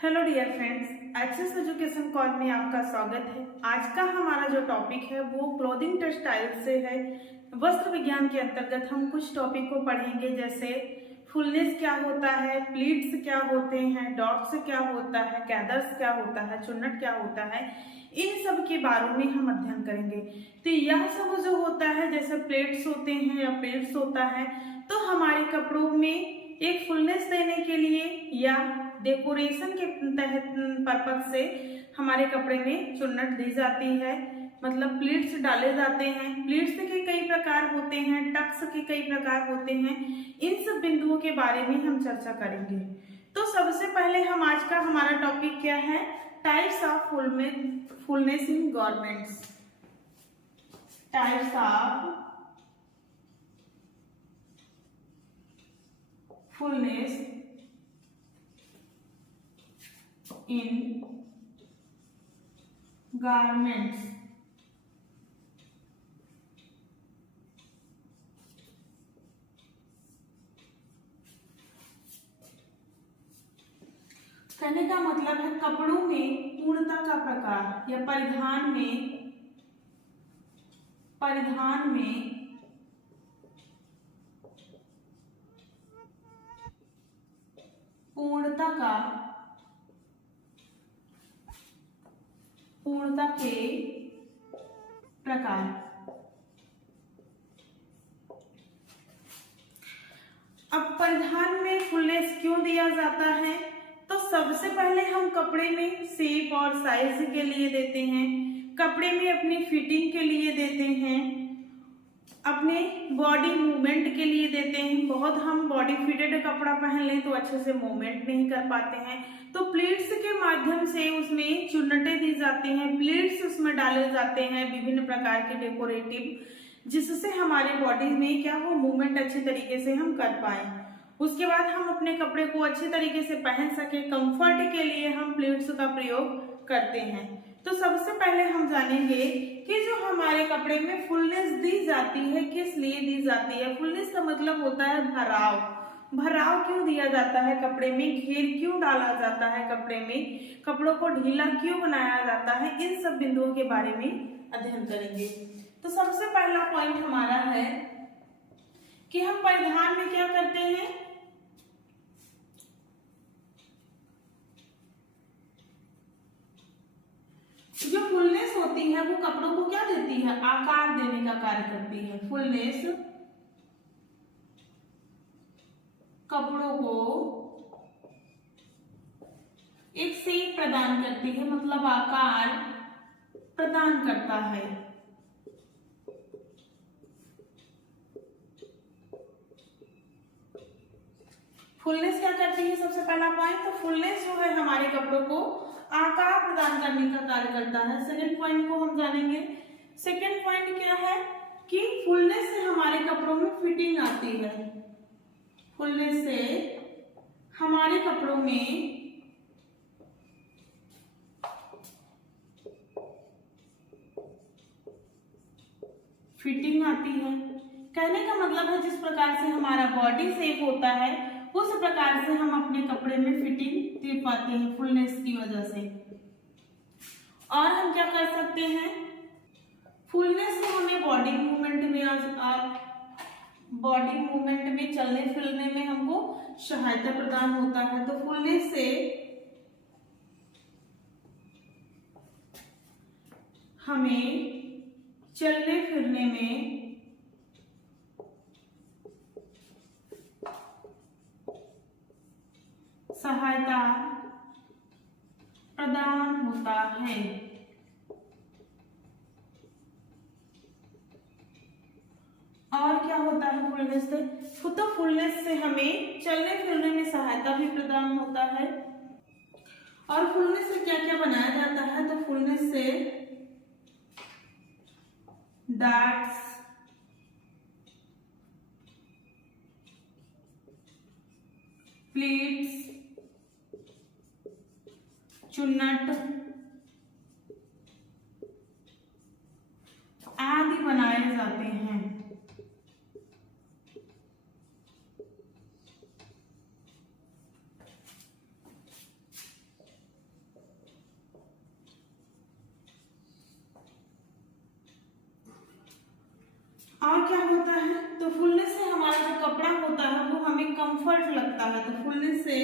Hello dear friends, access education call में आपका स्वागत है। आज का हमारा जो टॉपिक है वो क्लोथिंग टेक्सटाइल से है। वस्त्र विज्ञान के अंतर्गत हम कुछ टॉपिक को पढ़ेंगे, जैसे फुलनेस क्या होता है, प्लीट्स क्या होते हैं, डॉट्स क्या होता है, कैदर्स क्या होता है, चुन्नट क्या होता है, इन सब के बारे में हम अध्ययन करेंगे। तो यह सब जो होता है, जैसे प्लेट्स होते हैं या प्लेट्स होता है, तो हमारे कपड़ों में एक फुलनेस देने के लिए या डेकोरेशन के तहत पर्पज से हमारे कपड़े में चुन्नट दी जाती है, मतलब प्लीट्स डाले जाते हैं। प्लीट्स के कई प्रकार होते हैं, टक्स के कई प्रकार होते हैं। इन सब बिंदुओं के बारे में हम चर्चा करेंगे। तो सबसे पहले हम आज का हमारा टॉपिक क्या है, types of fullness in garments. Types of fullness in garments। कहने का मतलब है कपड़ों में पूर्णता का प्रकार या परिधान में पूर्णता के प्रकार। अब परिधान में फुलनेस क्यों दिया जाता है, तो सबसे पहले हम कपड़े में शेप और साइज के लिए देते हैं, कपड़े में अपनी फिटिंग के लिए देते हैं, अपने बॉडी मूवमेंट के लिए देते हैं। बहुत हम बॉडी फिटेड कपड़ा पहन लें तो अच्छे से मूवमेंट नहीं कर पाते हैं, तो प्लीट्स के माध्यम से उसमें चुन्नटें दी जाती हैं, प्लीट्स उसमें डाले जाते हैं विभिन्न प्रकार के डेकोरेटिव, जिससे हमारे बॉडी में क्या हो, मूवमेंट अच्छी तरीके से हम कर पाए। उसके बाद हम अपने कपड़े को अच्छे तरीके से पहन सके, कंफर्ट के लिए हम प्लीट्स का प्रयोग करते हैं। तो सबसे पहले हम जानेंगे कि जो हमारे कपड़े में फुलनेस दी जाती है, किस लिए दी जाती है। फुलनेस का मतलब होता है भराव। भराव क्यों दिया जाता है कपड़े में, घेर क्यों डाला जाता है कपड़े में, कपड़ों को ढीला क्यों बनाया जाता है, इन सब बिंदुओं के बारे में अध्ययन करेंगे। तो सबसे पहला पॉइंट हमारा है कि हम परिधान में क्या करते हैं, जो फुलनेस होती है वो कपड़ों को क्या देती है, आकार देने का कार्य करती है। फुलनेस कपड़ों को एक शेप प्रदान करती है, मतलब आकार प्रदान करता है। फुलनेस क्या करती है, सबसे पहला पॉइंट, तो फुलनेस जो है हमारे कपड़ों को आकार प्रदान करने का कार्य करता है। सेकंड पॉइंट को हम जानेंगे। सेकंड पॉइंट क्या है कि फुलनेस से हमारे कपड़ों में फिटिंग आती है। फुलनेस से हमारे कपड़ों में फिटिंग आती है। कहने का मतलब है जिस प्रकार से हमारा बॉडी शेप होता है उस प्रकार से हम अपने कपड़े में फिटिंग दे पाते हैं फुलनेस की वजह से। और हम क्या कर सकते हैं, फुलनेस से हमें बॉडी मूवमेंट में चलने फिरने में हमको सहायता प्रदान होता है। तो फुलनेस से हमें चलने फिरने में सहायता प्रदान होता है। और क्या होता है फुलनेस से, तो फुलनेस से हमें चलने फिरने में सहायता भी प्रदान होता है। और फुलनेस से क्या क्या बनाया जाता है, तो फुलनेस से डॉट्स, प्लीट्स, चुन्नट आदि बनाए जाते हैं। क्या होता है, तो फुलनेस से हमारा जो कपड़ा होता है वो हमें कंफर्ट लगता है। तो फुलनेस से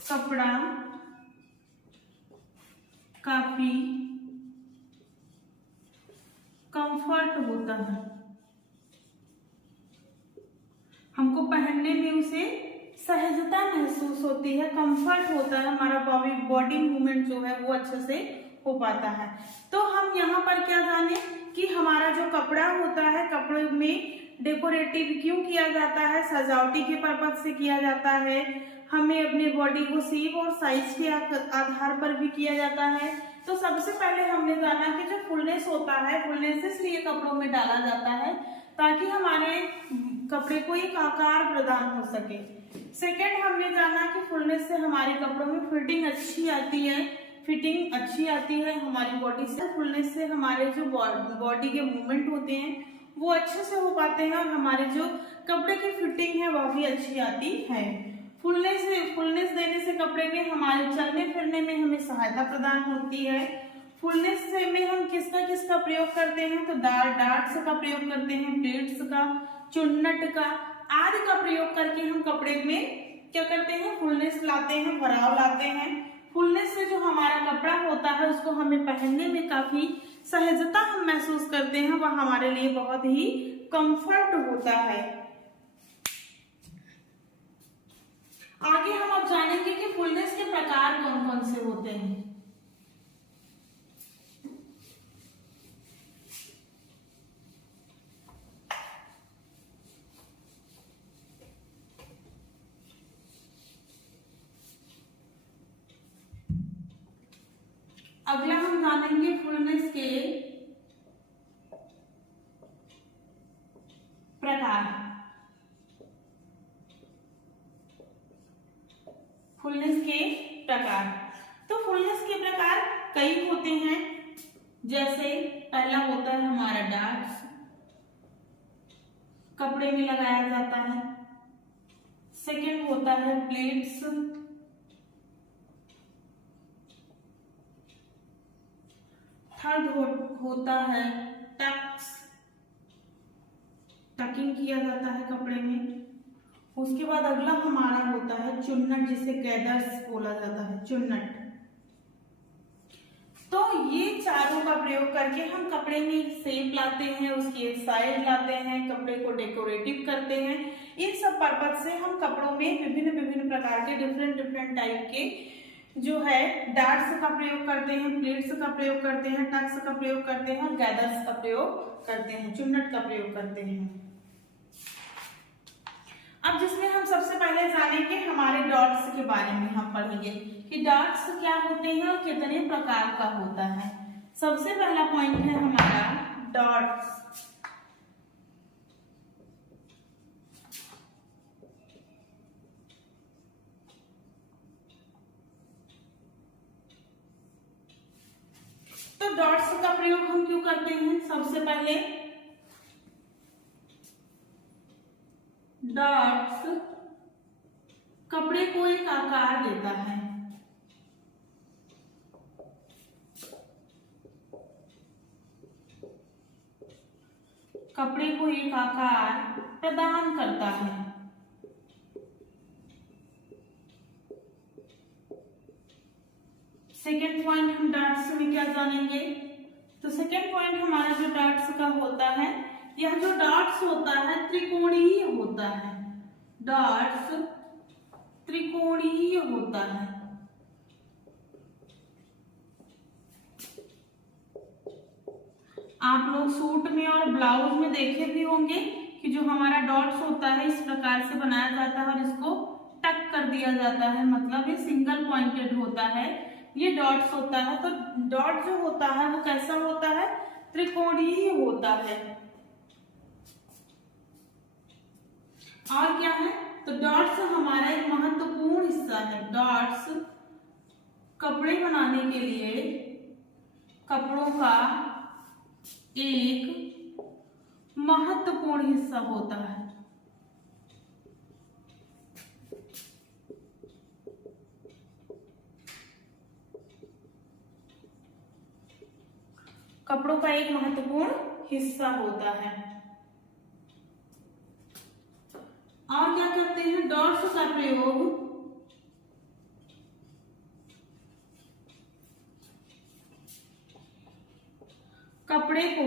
कपड़ा काफी कंफर्ट होता है, हमको पहनने में उसे सहजता महसूस होती है, कंफर्ट होता है, हमारा बॉडी मूवमेंट जो है वो अच्छे से हो पाता है। तो हम यहाँ पर क्या जाने कि हमारा जो कपड़ा होता है, कपड़े में डेकोरेटिव क्यों किया जाता है, सजावटी के पर्पज से किया जाता है, हमें अपने बॉडी को शेप और साइज के आधार पर भी किया जाता है। तो सबसे पहले हमने जाना कि जो फुलनेस होता है, फुलनेस इसलिए कपड़ों में डाला जाता है ताकि हमारे कपड़े को एक आकार प्रदान हो सके। सेकेंड हमने जाना कि फुलनेस से हमारे कपड़ों में फिटिंग अच्छी आती है, फिटिंग अच्छी आती है हमारी बॉडी से। फुलनेस से हमारे जो बॉडी के मूवमेंट होते हैं वो अच्छे से हो पाते हैं और हमारे जो कपड़े की फिटिंग है वह भी अच्छी आती है। फुलनेस देने से कपड़े में हमारे चलने फिरने में हमें सहायता प्रदान होती है। फुलनेस से में हम किसका प्रयोग करते हैं, तो डार्ट्स का प्रयोग करते हैं, प्लेट्स का, चुन्नट का आदि का प्रयोग करके हम कपड़े में क्या करते हैं, फुलनेस लाते हैं, भराव लाते हैं। फुलनेस से जो हमारा कपड़ा होता है उसको हमें पहनने में काफी सहजता हम महसूस करते हैं, वह हमारे लिए बहुत ही कंफर्ट होता है। आगे हम अब जानेंगे कि फुलनेस के प्रकार कौन कौन से होते हैं। अगला हम जानेंगे फुलनेस के प्रकार। फुलनेस के प्रकार, तो फुलनेस के प्रकार कई होते हैं। जैसे पहला होता है हमारा डार्ट्स, कपड़े में लगाया जाता है। सेकंड होता है प्लेट्स, थर्ड होता है टक्स, टकिंग किया जाता है कपड़े में। उसके बाद अगला हमारा होता है चुन्नट, जिसे गैदर्स बोला जाता है, चुन्नट। तो ये चारों का प्रयोग करके हम कपड़े में एक शेप लाते हैं, उसकी एक साइज लाते हैं, कपड़े को डेकोरेटिव करते हैं। इन सब पर्पज से हम कपड़ों में विभिन्न प्रकार के डिफरेंट टाइप के जो है डार्ट्स का प्रयोग करते हैं, प्लेट्स का प्रयोग करते हैं, टक्स का प्रयोग करते हैं और गैदर्स का प्रयोग करते हैं, चुन्नट का प्रयोग करते हैं। अब जिसमें हम सबसे पहले जानेंगे हमारे डॉट्स के बारे में, हम पढ़ेंगे कि डॉट्स क्या होते हैं और कितने प्रकार का होता है। सबसे पहला पॉइंट है हमारा डॉट्स। तो डॉट्स का प्रयोग हम क्यों करते हैं, सबसे पहले डॉट्स कपड़े को एक आकार देता है, कपड़े को एक आकार प्रदान करता है। सेकेंड पॉइंट हम डॉट्स में क्या जानेंगे, तो सेकेंड पॉइंट हमारा जो डॉट्स का होता है, यह जो डॉट्स होता है त्रिकोणीय होता है, डॉट्स त्रिकोणीय होता है। आप लोग सूट में और ब्लाउज में देखे भी होंगे कि जो हमारा डॉट्स होता है इस प्रकार से बनाया जाता है और इसको टक कर दिया जाता है, मतलब ये सिंगल पॉइंटेड होता है, ये डॉट्स होता है। तो डॉट जो होता है वो कैसा होता है, त्रिकोणीय होता है। और क्या है, तो डॉट्स हमारा एक महत्वपूर्ण हिस्सा है। डॉट्स कपड़े बनाने के लिए कपड़ों का एक महत्वपूर्ण हिस्सा होता है। कपड़ों का एक महत्वपूर्ण हिस्सा होता है। और क्या करते हैं, डॉट्स का प्रयोग कपड़े को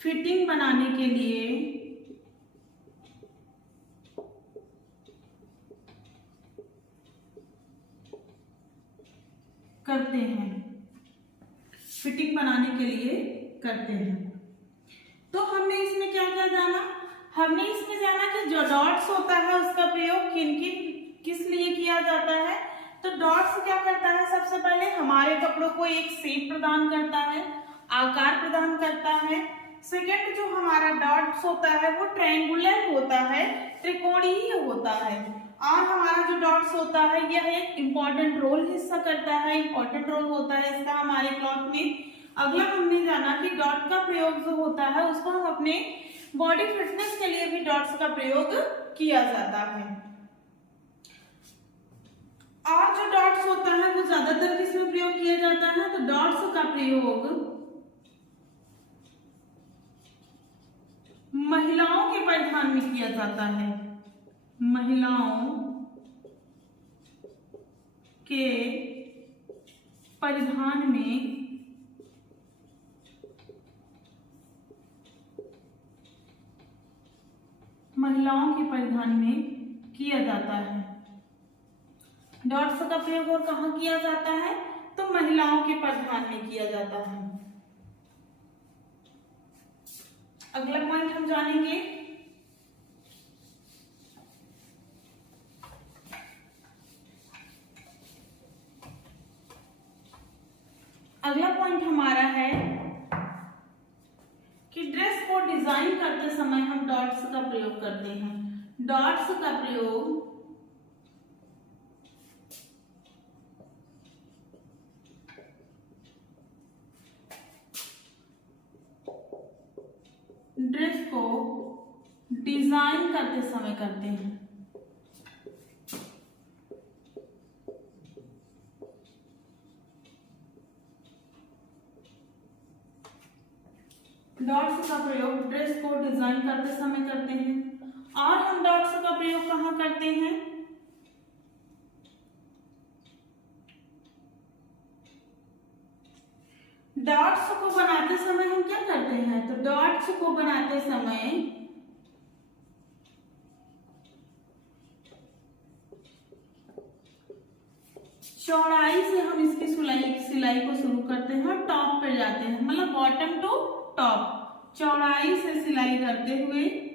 फिटिंग बनाने के लिए करते हैं, फिटिंग बनाने के लिए करते हैं। तो हमने इसमें क्या क्या जाना, हमने इसमें जाना कि जो डॉट्स होता है उसका प्रयोग किन किन किस लिए किया जाता है। तो डॉट्स क्या करता है, सबसे पहले हमारे कपड़ों को एक शेप प्रदान करता है, आकार प्रदान करता है। सेकंड जो हमारा डॉट्स होता है वो ट्रायंगुलर होता है, त्रिकोणीय होता है। और हमारा जो डॉट्स होता है यह एक इम्पॉर्टेंट रोल हिस्सा करता है, इम्पॉर्टेंट रोल होता है इसका हमारे क्लॉथ में। अगला हमने जाना कि डॉट का प्रयोग जो होता है उसको हम अपने बॉडी फिटनेस के लिए भी डॉट्स का प्रयोग किया जाता है। और जो डॉट्स होता है वो ज्यादातर किसमें प्रयोग किया जाता है, तो डॉट्स का प्रयोग महिलाओं के परिधान में किया जाता है, महिलाओं के परिधान में किया जाता है। डॉट्स का प्रयोग और कहाँ किया जाता है, तो महिलाओं के परिधान में किया जाता है। अगला पॉइंट हम जानेंगे, अगला पॉइंट हमारा है कि ड्रेस को डिजाइन करते समय हम डॉट्स का प्रयोग करते हैं। डॉट्स का प्रयोग ड्रेस को डिजाइन करते समय करते हैं। डॉट्स का प्रयोग ड्रेस को डिजाइन करते समय करते हैं। और हम डॉट्स का प्रयोग कहाँ करते हैं, डॉट्स को बनाते समय हम क्या करते हैं, तो डॉट्स को बनाते समय चौड़ाई से हम इसकी सिलाई को शुरू करते हैं और टॉप पे जाते हैं, मतलब बॉटम टू टॉप, चौड़ाई से सिलाई करते हुए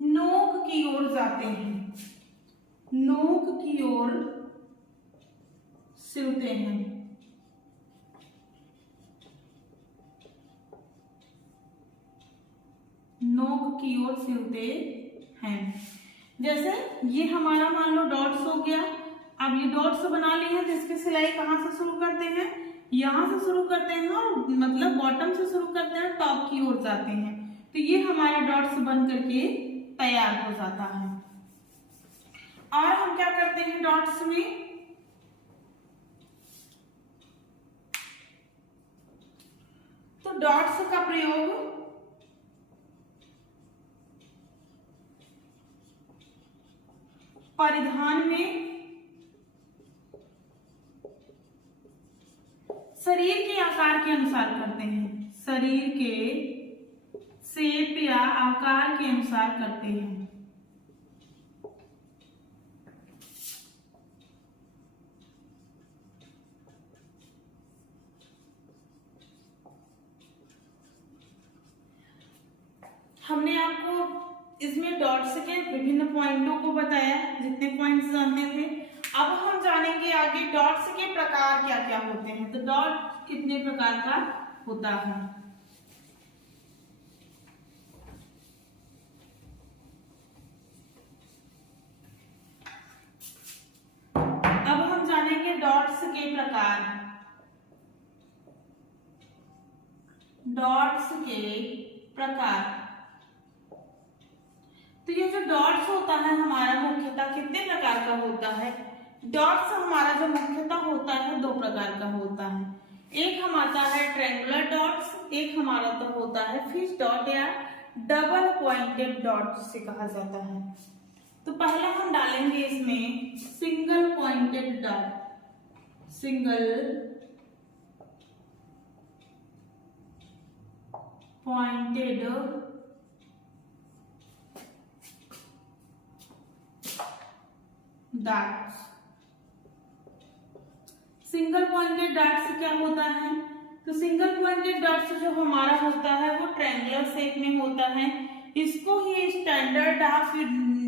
नोक की ओर जाते हैं, नोक की ओर सिलते हैं। नोक की ओर सिलते हैं। जैसे ये हमारा मान लो डॉट्स हो गया। अब ये डॉट्स बना लिए हैं तो इसकी सिलाई कहाँ से शुरू करते हैं, यहां से शुरू करते हैं और मतलब बॉटम से शुरू करते हैं, टॉप की ओर जाते हैं। तो ये हमारा डॉट्स बन करके तैयार हो जाता है। और हम क्या करते हैं डॉट्स में, तो डॉट्स का प्रयोग परिधान में शरीर के आकार के अनुसार करते हैं, शरीर के शेप या आकार के अनुसार करते हैं। हमने आपको इसमें डॉट्स के विभिन्न पॉइंटों को बताया, जितने पॉइंट्स जानते थे। अब हम जानेंगे आगे डॉट्स के प्रकार क्या क्या होते हैं। तो डॉट कितने प्रकार का होता है, अब हम जानेंगे डॉट्स के प्रकार। डॉट्स के प्रकार, तो ये जो डॉट्स होता है हमारा मुख्यतः कितने प्रकार का होता है? डॉट्स हमारा जो मुख्यतः होता है दो प्रकार का होता है। एक हमारा है ट्रायंगुलर डॉट्स, एक हमारा तो होता है फिश डॉट या डबल पॉइंटेड डॉट से कहा जाता है। तो पहले हम डालेंगे इसमें single pointed dot, single pointed dots. Single pointed dot से क्या होता है? तो सिंगल पॉइंटेड डॉट से जो हमारा होता है वो ट्रायंगुलर शेप में होता है। इसको ही स्टैंडर्ड हाफ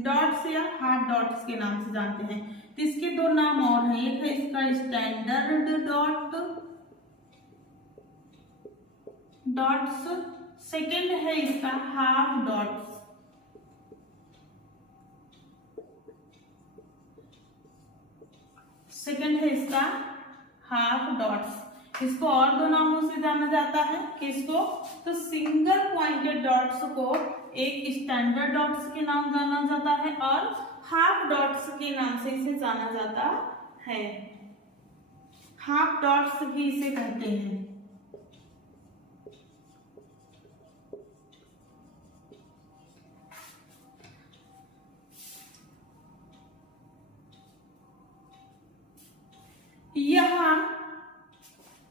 डॉट्स या हाफ डॉट्स के नाम से जानते हैं। तो इसके दो नाम और हैं, एक है इसका स्टैंडर्ड डॉट्स, सेकेंड है इसका हाफ डॉट्स। सेकेंड है इसका हाफ डॉट्स। इसको और दो नामों से जाना जाता है। किसको? तो सिंगल पॉइंटेड डॉट्स को एक स्टैंडर्ड डॉट्स के नाम जाना जाता है और हाफ डॉट्स के नाम से इसे जाना जाता है। हाफ डॉट्स भी इसे कहते हैं।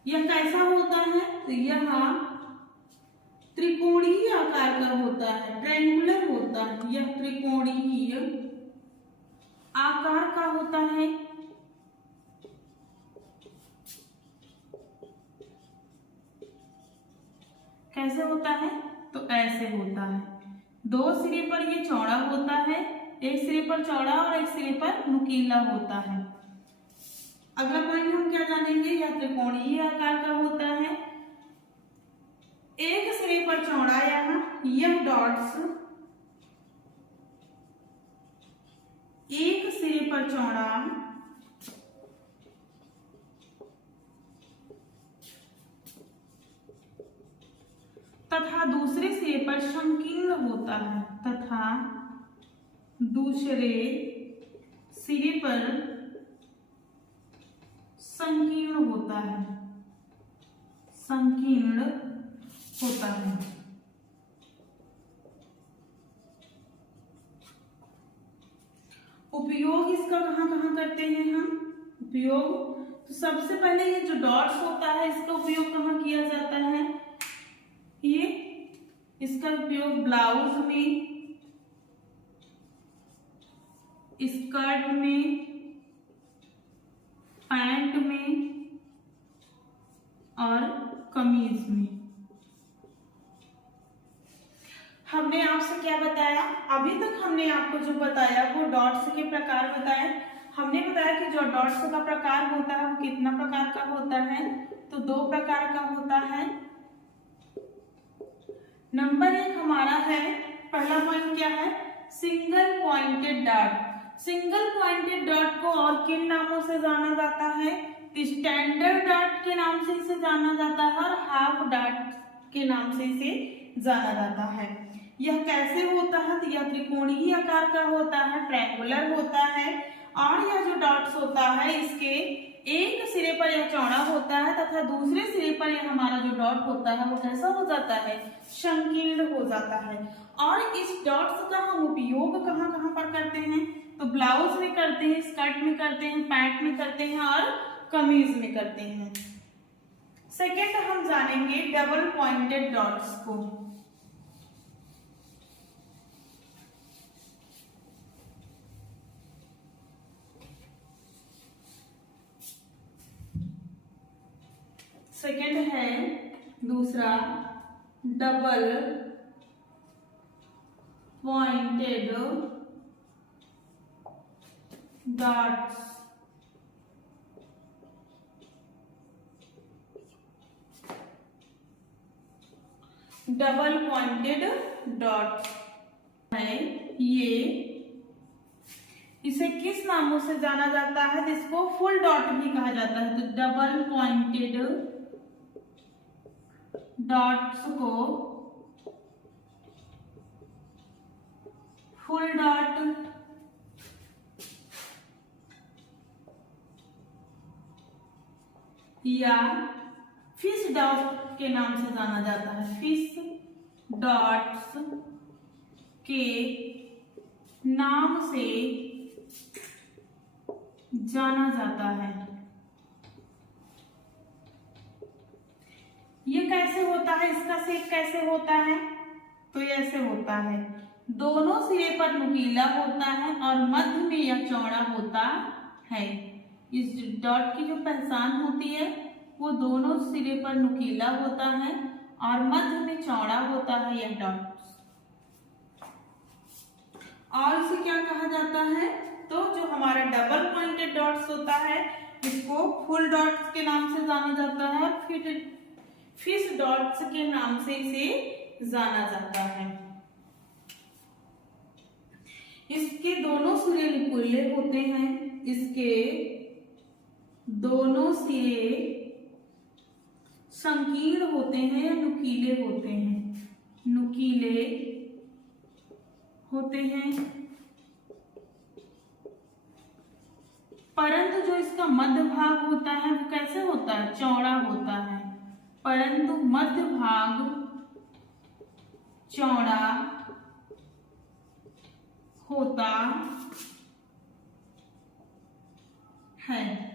यह कैसा होता है? तो यह त्रिकोणीय आकार का होता है, ट्रायंगुलर होता है। यह त्रिकोणीय आकार का होता है। कैसे होता है? तो ऐसे होता है। दो सिरे पर ये चौड़ा होता है, एक सिरे पर चौड़ा और एक सिरे पर नुकीला होता है। अगला पॉइंट हम क्या जानेंगे? यह त्रिकोणीय आकार का होता है, एक सिरे पर चौड़ा यह डॉट्स एक सिरे पर चौड़ा तथा दूसरे सिरे पर संकीर्ण होता है, तथा दूसरे सिरे पर संकीर्ण होता है, संकीर्ण होता है। उपयोग इसका कहाँ कहाँ करते हैं हम? उपयोग तो सबसे पहले ये जो डॉट्स होता है इसका उपयोग कहाँ किया जाता है? ये इसका उपयोग ब्लाउज में, स्कर्ट में, पैंट में और कमीज में। हमने आपसे क्या बताया? अभी तक हमने आपको जो बताया वो डॉट्स के प्रकार बताए। हमने बताया कि जो डॉट्स का प्रकार होता है वो कितना प्रकार का होता है? तो दो प्रकार का होता है। नंबर एक हमारा है, पहला पॉइंट क्या है? Single pointed dot. Single pointed dot को और किन नामों से जाना जाता है? स्टैंडर्ड डॉट के नाम से इसे जाना जाता है और हाफ डॉट के नाम से इसे जाना जाता है। यह कैसे होता है? तो यह त्रिकोणीय आकार का होता है, ट्रायंगुलर होता है और यह जो डॉट्स होता है इसके एक सिरे पर यह चौड़ा होता है तथा दूसरे सिरे पर यह हमारा जो डॉट होता है वो कैसा हो जाता है? संकीर्ण हो जाता है। और इस डॉट्स का हम उपयोग कहाँ कहाँ पर करते हैं? तो ब्लाउज में करते हैं, स्कर्ट में करते हैं, पैंट में करते हैं और कमीज में करते हैं। सेकेंड हम जानेंगे डबल पॉइंटेड डॉट्स को। सेकेंड है दूसरा double pointed dots. Double pointed dots है ये, इसे किस नामों से जाना जाता है? जिसको फुल डॉट भी कहा जाता है। तो डबल पॉइंटेड डॉट्स को फुल डॉट या फिश डॉट के नाम से जाना जाता है। फिश डॉट्स के नाम से जाना जाता है। ये कैसे होता है, इसका शेप कैसे होता है, तो ये ऐसे होता है, दोनों सिरे पर नुकीला होता है और मध्य में यह चौड़ा होता है। इस डॉट की जो पहचान होती है वो दोनों सिरे पर नुकीला होता है और मध्य में चौड़ा होता है यह डॉट। और इसे क्या कहा जाता है, तो जो हमारा डबल पॉइंटेड डॉट्स होता है इसको फुल डॉट्स के नाम से जाना जाता है और फिश डॉट्स के नाम से इसे जाना जाता है। इसके दोनों सिरे नुकीले होते हैं, इसके दोनों सिरे संकीर्ण होते हैं या नुकीले होते हैं, नुकीले होते हैं, परंतु जो इसका मध्य भाग होता है वो कैसे होता है, चौड़ा होता है, परंतु मध्य भाग चौड़ा होता है।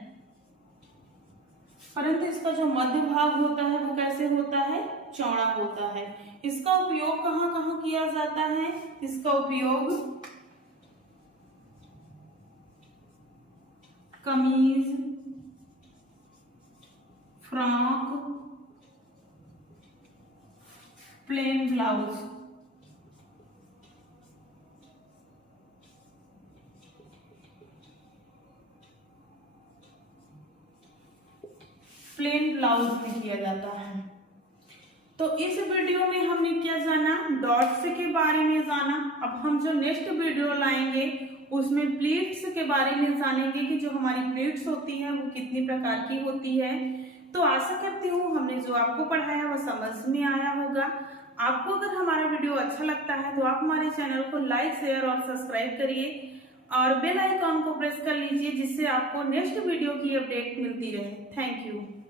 परंतु इसका जो मध्य भाग होता है वो कैसे होता है, चौड़ा होता है। इसका उपयोग कहाँ कहाँ किया जाता है, इसका उपयोग कमीज, frock, plain blouse, plain blouse में किया जाता है। तो इस वीडियो में हमने क्या जाना, डॉट्स के बारे में जाना। अब हम जो नेक्स्ट वीडियो लाएंगे उसमें प्लीट्स के बारे में जानेंगे कि जो हमारी प्लीट्स होती है वो कितनी प्रकार की होती है। तो आशा करती हूँ हमने जो आपको पढ़ाया वो समझ में आया होगा। आपको अगर हमारा वीडियो अच्छा लगता है तो आप हमारे चैनल को लाइक, शेयर और सब्सक्राइब करिए और बेल आइकॉन को प्रेस कर लीजिए जिससे आपको नेक्स्ट वीडियो की अपडेट मिलती रहे। Thank you.